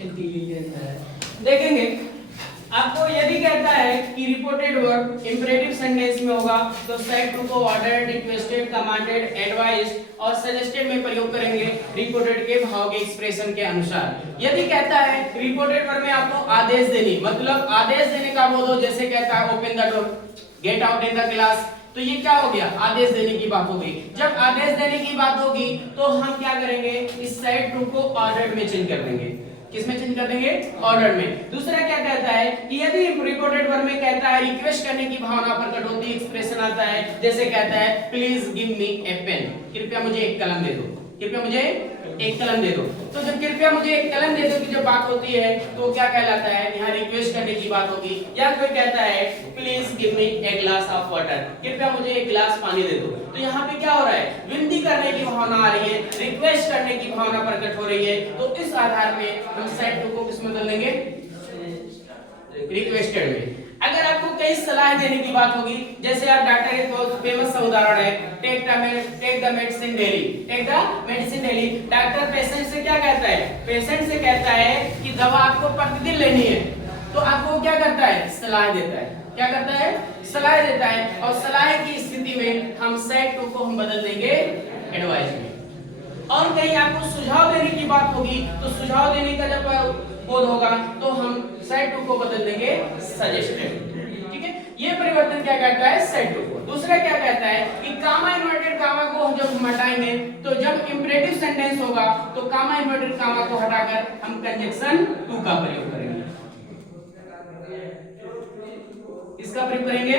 Intelligent है। देखेंगे आपको यदि कहता है कि रिपोर्टेड वर्ब इंपरेटिव सेंटेंस में होगा तो सेड टू को ऑर्डर्ड, रिक्वेस्टेड, कमांडेड, एडवाइज्ड और सजेस्टेड में प्रयोग करेंगे रिपोर्टेड के भाव के एक्सप्रेशन के अनुसार। यदि कहता है रिपोर्टेड वर्ब में आपको आदेश देनी, मतलब आदेश देने का बोलो, जैसे कहता है open the door, get out in the class, तो ये क्या हो गया, आदेश देने की बात हो गई। जब आदेश देने की बात होगी तो हम क्या करेंगे, इस सेड टू को ऑर्डर्ड में चेंज कर देंगे। किसमें चेंज कर देंगे, ऑर्डर में। दूसरा क्या कहता है कि यदि रिपोर्टेड वर्ब में कहता है रिक्वेस्ट करने की भावना प्रकट होती है, एक्सप्रेशन आता है, जैसे कहता है please give me a pen, कृपया मुझे एक कलम दे दो, कृपया मुझे एक कलम दे दो। तो जब कृपया मुझे एक कलम दे दो की जब बात होती है तो क्या कहलाता है, यहाँ रिक्वेस्ट करने की बात होगी। या कोई कहता है please give me a glass of water, कृपया मुझे एक गिलास पानी दे दो, तो यहाँ पे क्या हो रहा है, विनती करने की भावना आ रही है, रिक्वेस्ट करने की भावना प्रकट हो रही है। तो इस आधार पे हम सेड टू को किसमें बदल देंगे, रिक्वेस्टेड में। अगर आपको कई सलाह देने की बात होगी, जैसे आप डॉक्टर के बहुत फेमस सा उदाहरण है, take the medicine daily, take the medicine daily. Doctor patient से क्या कहता है, पेशेंट से कहता है कि दवा आपको प्रतिदिन लेनी है, तो आपको क्या करता है, सलाह देता है। क्या करता है, सलाह देता है। और सलाह की स्थिति में हम सेड टू को हम बदल देंगे एडवाइस में। और कहीं आपको सुझाव देने की बात होगी तो सुझाव देने का जब बोध होगा तो हम सेड टू को बदल देंगे सजेस्टेड। ठीक है, ये परिवर्तन क्या कहता है, सेड टू को। दूसरा क्या कहता है कि कामा इन्वर्टेड कामा को जब हम हटाएंगे तो जब इंपरेटिव सेंटेंस होगा तो कामा इन्वर्टेड कामा को हटाकर हम कंजंक्शन टू का प्रयोग करेंगे। इसका प्रयोग करेंगे,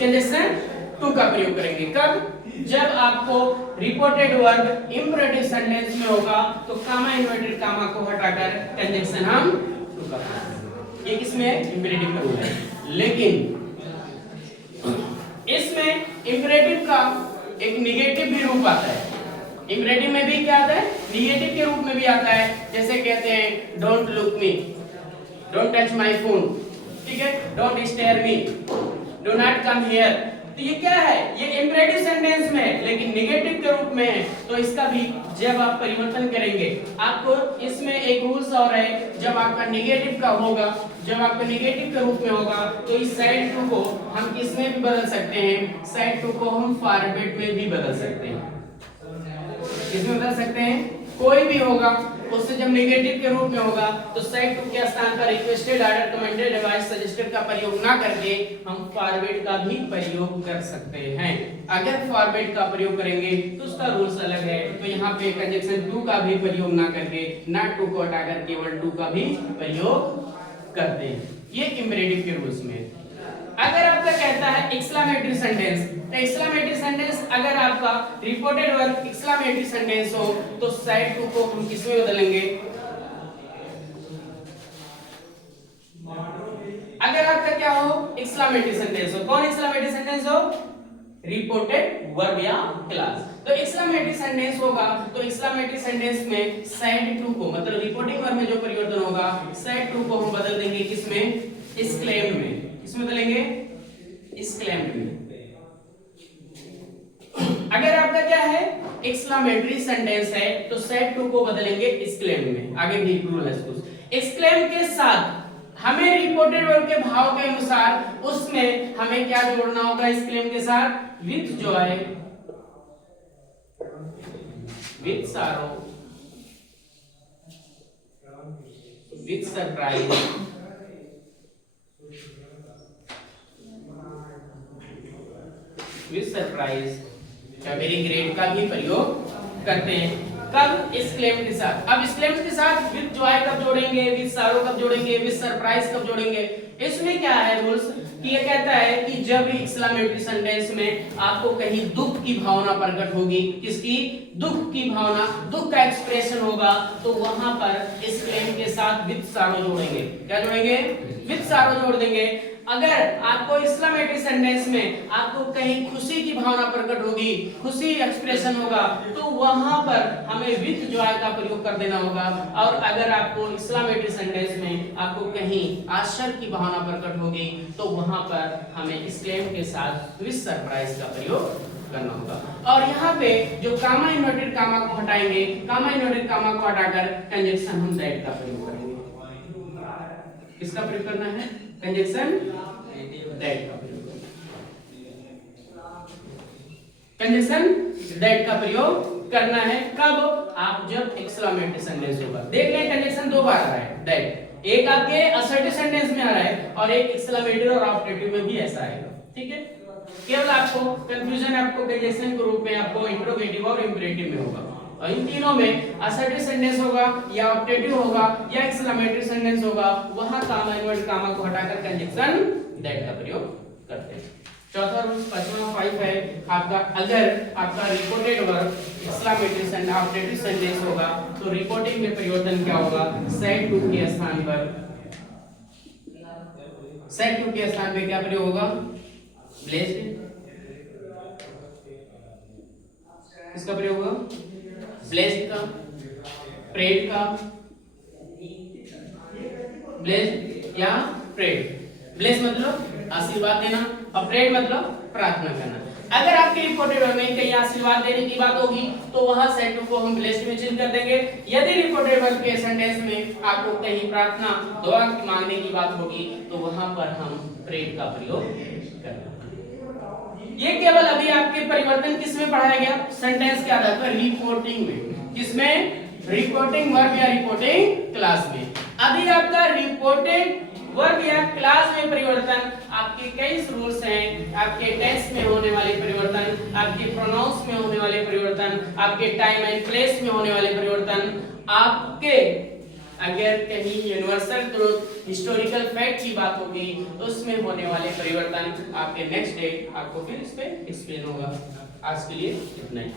कंजंक्शन टू का प्रयोग करेंगे। कब, जब आपको रिपोर्टेड वर्ब इंपरेटिव सेंटेंस में होगा तो कामा इन्वर्टेड कामा को हटाकर कंजंक्शन हम टू का प्रयोग करेंगे। ये किसमें, इंपरेटिव का रूल है। लेकिन इसमें इंपरेटिव का एक निगेटिव भी रूप आता है। इंपरेटिव में भी क्या आता है, निगेटिव के रूप में भी आता है। जैसे कहते हैं don't look me, don't touch my phone, ठीक है, don't stare me, do not come here. तो ये क्या है, ये इंपरेटिव सेंटेंस में है लेकिन निगेटिव के रूप में है। तो इसका भी जब आप परिवर्तन करेंगे, आपको इसमें एक रूल्स और है, जब आपका निगेटिव का होगा, जब आपका निगेटिव के रूप में होगा तो इस साइड टू को हम किसमें भी बदल सकते हैं, साइड टू को हम फॉरवर्ड में भी बदल सकते हैं। किसमें बदल सकते हैं, कोई भी होगा उससे जब नेगेटिव के रूप में होगा तो साइड टू के स्थान पर requested, order, commended, advice, suggested का प्रयोग ना करके हम फॉरवर्ड का भी प्रयोग कर सकते हैं। अगर फॉरवर्ड का प्रयोग करेंगे तो उसका रूल्स अलग है। तो यहाँ पे कंजंक्शन टू का भी प्रयोग ना करके, नॉट टू को हटाकर केवल टू का भी प्रयोग करते हैं। ये इंपरेटिव के रूल्स में। अगर आपका कहता है एक्सक्लेमेटरी सेंटेंस, तो एक्सक्लेमेटरी सेंटेंस अगर आपका रिपोर्टेड वर्ब एक्सक्लेमेटरी सेंटेंस हो तो साइड टू को हम किसमें बदलेंगे, अगर आपका क्या हो, एक्सक्लेमेटरी सेंटेंस हो। कौन एक्सक्लेमेटरी सेंटेंस हो, रिपोर्टेड वर्ब या क्लास। तो एक्सक्लेमेटरी सेंटेंस होगा तो एक्सक्लेमेटरी सेंटेंस में साइड टू को, मतलब रिपोर्टिंग वर्ब में जो परिवर्तन होगा, साइड टू को हम बदल देंगे किसमें, एक्सक्लेम्ड में। किसमें बदलेंगे, एक्सक्लेम्ड में। अगर आपका क्या है, एक्सक्लेमेटरी सेंटेंस है तो साइड टू को बदलेंगे एक्सक्लेम्ड में। आगे भी रूल है कुछ। एक्सक्लेम के साथ हमें रिपोर्टेड वर्ब के भाव के अनुसार उसमें हमें क्या जोड़ना होगा, एक्सक्लेम के साथ विथ जॉय, विथ सारो, with surprise, with surprise, very great का भी प्रयोग करते हैं। कब, एक्सक्लेम के साथ। अब एक्सक्लेम के साथ विद जॉय कब जोड़ेंगे, विद सारो कब जोड़ेंगे, विद सरप्राइज कब जोड़ेंगे। इसमें क्या है रूल्स कि ये कहता है कि जब एक्सक्लेमेटरी सेंटेंस में आपको कहीं दुख की भावना प्रकट होगी, किसकी, दुख की भावना, दुख का एक्सप्रेशन होगा, तो वहां पर एक्सक्लेम के साथ विद सारो जोड़ेंगे। क्या जोड़ेंगे, विद सारो जोड़ देंगे। अगर आपको एक्सक्लेमेटरी सेंटेंस में आपको कहीं खुशी की भावना प्रकट होगी, खुशी एक्सप्रेशन होगा, तो वहां पर हमें विथ जॉय का प्रयोग कर देना होगा। और अगर आपको एक्सक्लेमेटरी सेंटेंस में आपको कहीं आश्चर्य की भावना प्रकट होगी तो वहां पर हमें एक्सक्लेम के साथ विथ सरप्राइज का प्रयोग करना होगा। और यहाँ पे जो कामा इन्वर्टेड कामा को हटाएंगे, कामा इन्वर्टेड कामा को हटाकर कंजंक्शन हम दैट का प्रयोग करेंगे। किसका प्रयोग करना है? कंजंक्शन दैट का प्रयोग, कंजंक्शन दैट का प्रयोग करना है। कब? आप जब एक्सक्लेमेटरी सेंटेंस होगा। देख लें कंजंक्शन दो बार आ रहा है दैट, एक आपके असर्टिव सेंटेंस में आ रहा है और एक एक्सक्लेमेटरी और ऑपरेटिव में भी ऐसा आएगा। ठीक है, केवल आपको कंफ्यूजन आपको कंजंक्शन के रूप में आपको इंट्रोगेटिव और इंपरेटिव में होगा, और इन तीनों में असर्टिव सेंटेंस होगा या ऑपरेटिव होगा या एक्सक्लेमेटरी सेंटेंस होगा, वहां कॉमा इन्वर्ट कॉमा को हटाकर कंजंक्शन दैट का प्रयोग करते हैं। चौथा रूल, पांचवा 5 है आपका, अगर आपका reported verb exclamatory sentence operative sentence होगा तो रिपोर्टिंग में परिवर्तन क्या होगा? सेड टू के स्थान पर, सेड टू के स्थान पे क्या प्रयोग होगा? ब्लेस्ड। किसका प्रयोग होगा? ब्लेस्ड का, प्रेड का, ब्लेस्ड या प्रेड। ब्लेस मतलब आशीर्वाद देना और प्रेड मतलब प्रार्थना करना। अगर आपके रिपोर्टेड वर्ब में कहीं आशीर्वाद देने की बात होगी तो वहां सेड टू को हम ब्लेस्ड में चेंज कर देंगे। यदि रिपोर्टेड वर्ब के सेंटेंस में आपको कहीं प्रार्थना दुआ मांगने की बात होगी तो वहां पर हम प्रेड का प्रयोग करेंगे। ये केवल अभी आपके परिवर्तन किसमें पढ़ाया गया? सेंटेंस के आधार पर रिपोर्टिंग में। किसमें? रिपोर्टिंग वर्ब या रिपोर्टिंग क्लास में। अभी आपका रिपोर्टेड वर्ब या क्लास में परिवर्तन, आपके कई रूल्स हैं, आपके टेंस में होने वाले परिवर्तन, आपके प्रोनाउंस में होने वाले परिवर्तन, आपके टाइम एंड प्लेस में होने वाले परिवर्तन, आपके अगर कहीं यूनिवर्सल ट्रुथ हिस्टोरिकल फैक्ट की बात होगी तो उसमें होने वाले परिवर्तन आपके नेक्स्ट डे आपको फिर इस पे एक्सप्लेन होगा। आज के लिए इतना ही।